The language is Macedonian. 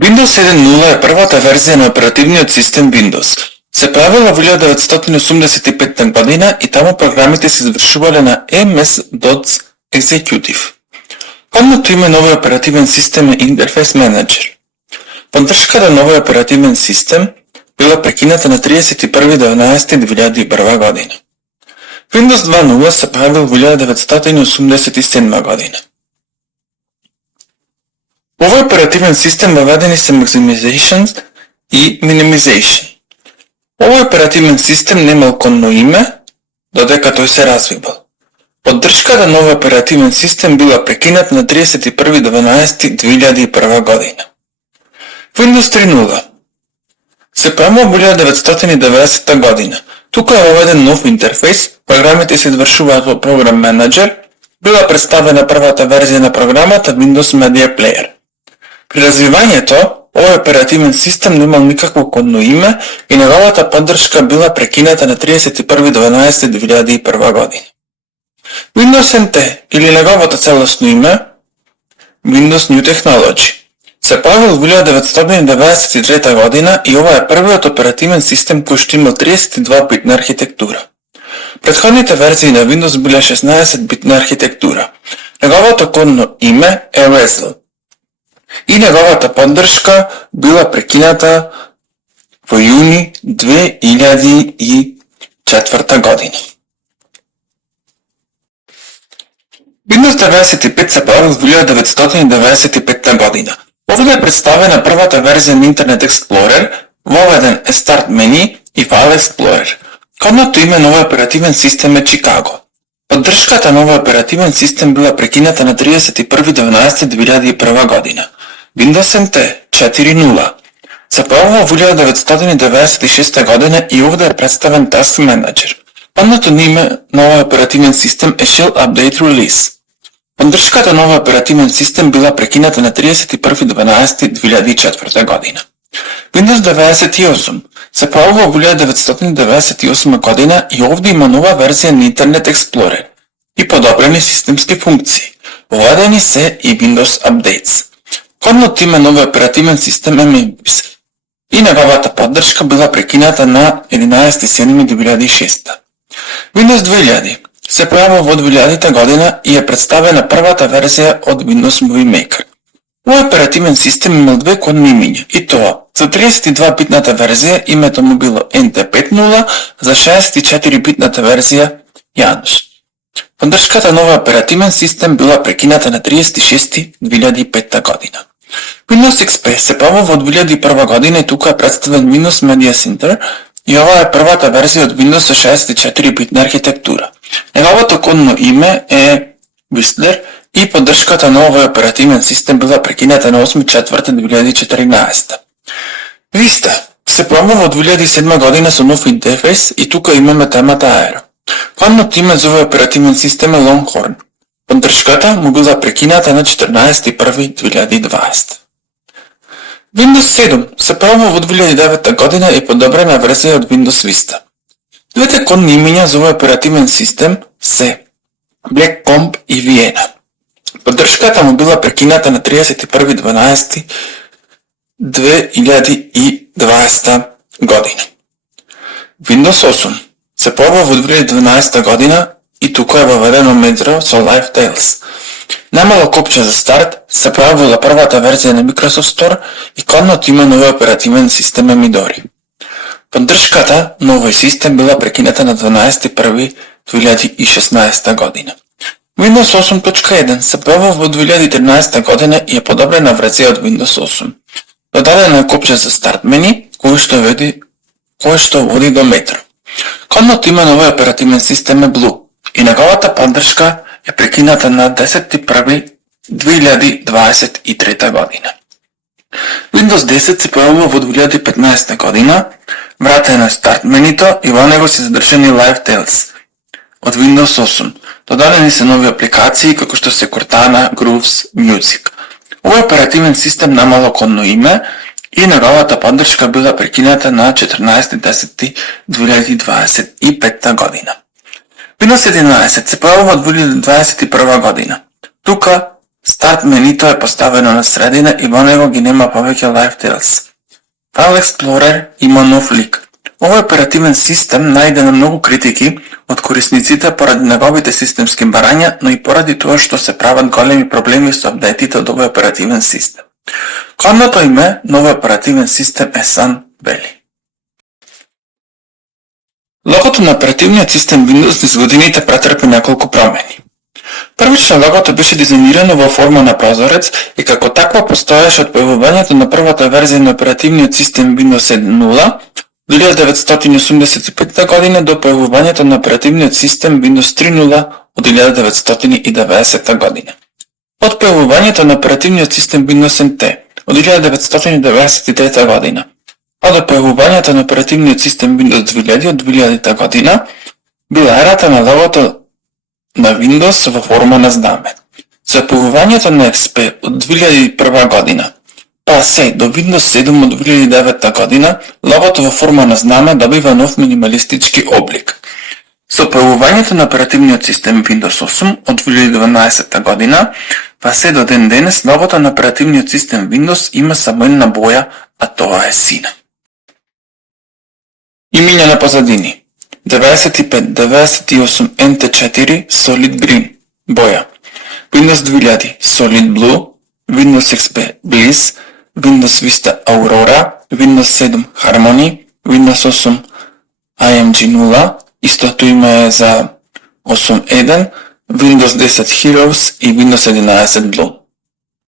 Windows 7.0 е првата верзија на оперативниот систем Windows. Се појавила во 1985 година и таму програмите се извршувале на MS-DOS Executive. Помното име на овој оперативен систем е Interface Manager. Поддршката на овој оперативен систем била прекината на 31.12.2001 година. Windows 2.0 се појавил во 1987 година. Овој оперативен систем въведени се Maximization и Minimization. Овој оперативен систем немал конно име, додека тој се развивал. Поддршката на овој оперативен систем била прекината на 31.12.2001 година. Windows 3.0 се појавил во 1990 година. Тука е въведен нов интерфейс, програмите се извршуваат во Program Manager, била представена првата верзија на програмата Windows Media Player. При развивањето, овој оперативен систем немал никакво кодно име и неговата поддршка била прекината на 31.12.2001 година. Windows NT или неговото целосно име Windows New Technology се појавил во 1993 година и ова е првиот оперативен систем кој што имал 32-битна архитектура. Претходните верзии на Windows биле 16-битна архитектура. Неговото кодно име е Weasel и неговата поддршка била прекината во јуни 2004 година. Windows 95 се појавил во 1995 година. Овде е представена првата верзија на Internet Explorer, воведен е Start Menu и File Explorer. Кодното име на овој оперативен систем е Chicago. Поддршката на овој оперативен систем била прекината на 31.12.2001 година. Windows NT 4.0 се појавува во 1996 година и овде е представен Task Manager. Кодното име на овој оперативен систем е Shell Update Release. Поддршката на овој оперативен систем била прекината на 31.12.2004 година. Windows 98 се појавува во 1998 година и овде има нова верзија на Internet Explorer и подобрени системски функции. Воведени се и Windows Updates. Кодното име на овој оперативен систем е Memphis и неговата поддршка била прекината на 11.7.2006. Windows 2000 се појавува во 2000 година и е представена првата верзија од Windows Movie Maker. Овој оперативен систем имал две кодни имиња и тоа за 32-битната верзија името му било NT5.0, за 64-битната верзија Janus. Поддршката на овој оперативен систем била прекината на 30.6.2005 година. Windows XP се појавува во 2001 година и тука е представен Windows Media Center и ова е првата верзија од Windows со 64-битна архитектура. Неговото кодно име е Whistler и поддршката на овој оперативен систем била прекината на 8.4.2014. Vista се појавува во 2007 година со нов интерфейс и тука имаме темата Aero. Кодното име за овој оперативен систем е Longhorn. Поддршката му била прекината на 14.1.2020. Windows 7 се појавува во 2009 година и подобрена верзија од Windows Vista. Двете кодни имиња за овој оперативен систем се Black Comp и Vienna. Поддршката му била прекината на 31.12.2020 година. Windows 8 се појавува во 2012 година и тука е въведено Metro со Live Tales. Немало копче за старт се појавила првата верзија на Microsoft Store и кодното име на овој оперативен систем е Midori. Поддршката на овој систем била прекината на 12.1.2016 година. Windows 8.1 се појавува во 2013 година и е подобрена верзија од Windows 8. Додадено е копче за старт мени, кој што води до Metro. Кодното име на овој оперативен систем е Blue и неговата поддршка е прекината на 10.1.2023 година. Windows 10 се појавува во 2015 година, вратено е старт менито и во него се задржани Live Tales од Windows 8. Додадени се нови апликации како што се Cortana, Grooves, Music. Овој оперативен систем немало кодно име и неговата поддршка била прекината на 14.10.2025 година. Windows 11 се појавува во 2021 година. Тука Старт менито е поставено на средина и во него ги нема повеќе Live Tales. File Explorer има нов лик. Овој оперативен систем најде на многу критики од корисниците поради неговите системски барања, но и поради тоа што се прават големи проблеми со апдейтите од овој оперативен систем. Кодното име на овој оперативен систем е Sun Valley. Логото на оперативниот систем Windows низ годините претрпи неколку промени. Првично логото беше дизајнирано во форма на прозорец и како такво постоеше од појавувањето на првата верзија на оперативниот систем Windows 7.0 1985 година до појавувањето на оперативниот систем Windows 3.0 од 1990 година. Од појавувањето на оперативниот систем Windows NT од 1993 година, а до појавувањето на оперативниот систем Windows 2000 од 2000 година, била ерата на логото на Windows во форма на знаме. Со појавувањето на XP од 2001 година, па се до Windows 7 од 2009 година, логото во форма на знаме добива нов минималистички облик. Со појавувањето на оперативниот систем Windows 8 од 2012 година, па се до ден денес, логото на оперативниот систем Windows има само една боја, а тоа е сина. Имиња на позадини: 9598 NT4 Solid Green боја, Windows 2000 Solid Blue, Windows XP Bliss, Windows Vista Aurora, Windows 7 Harmony, Windows 8 IMG 0, истото име за 8.1, Windows 10 Heroes и Windows 11 Blue.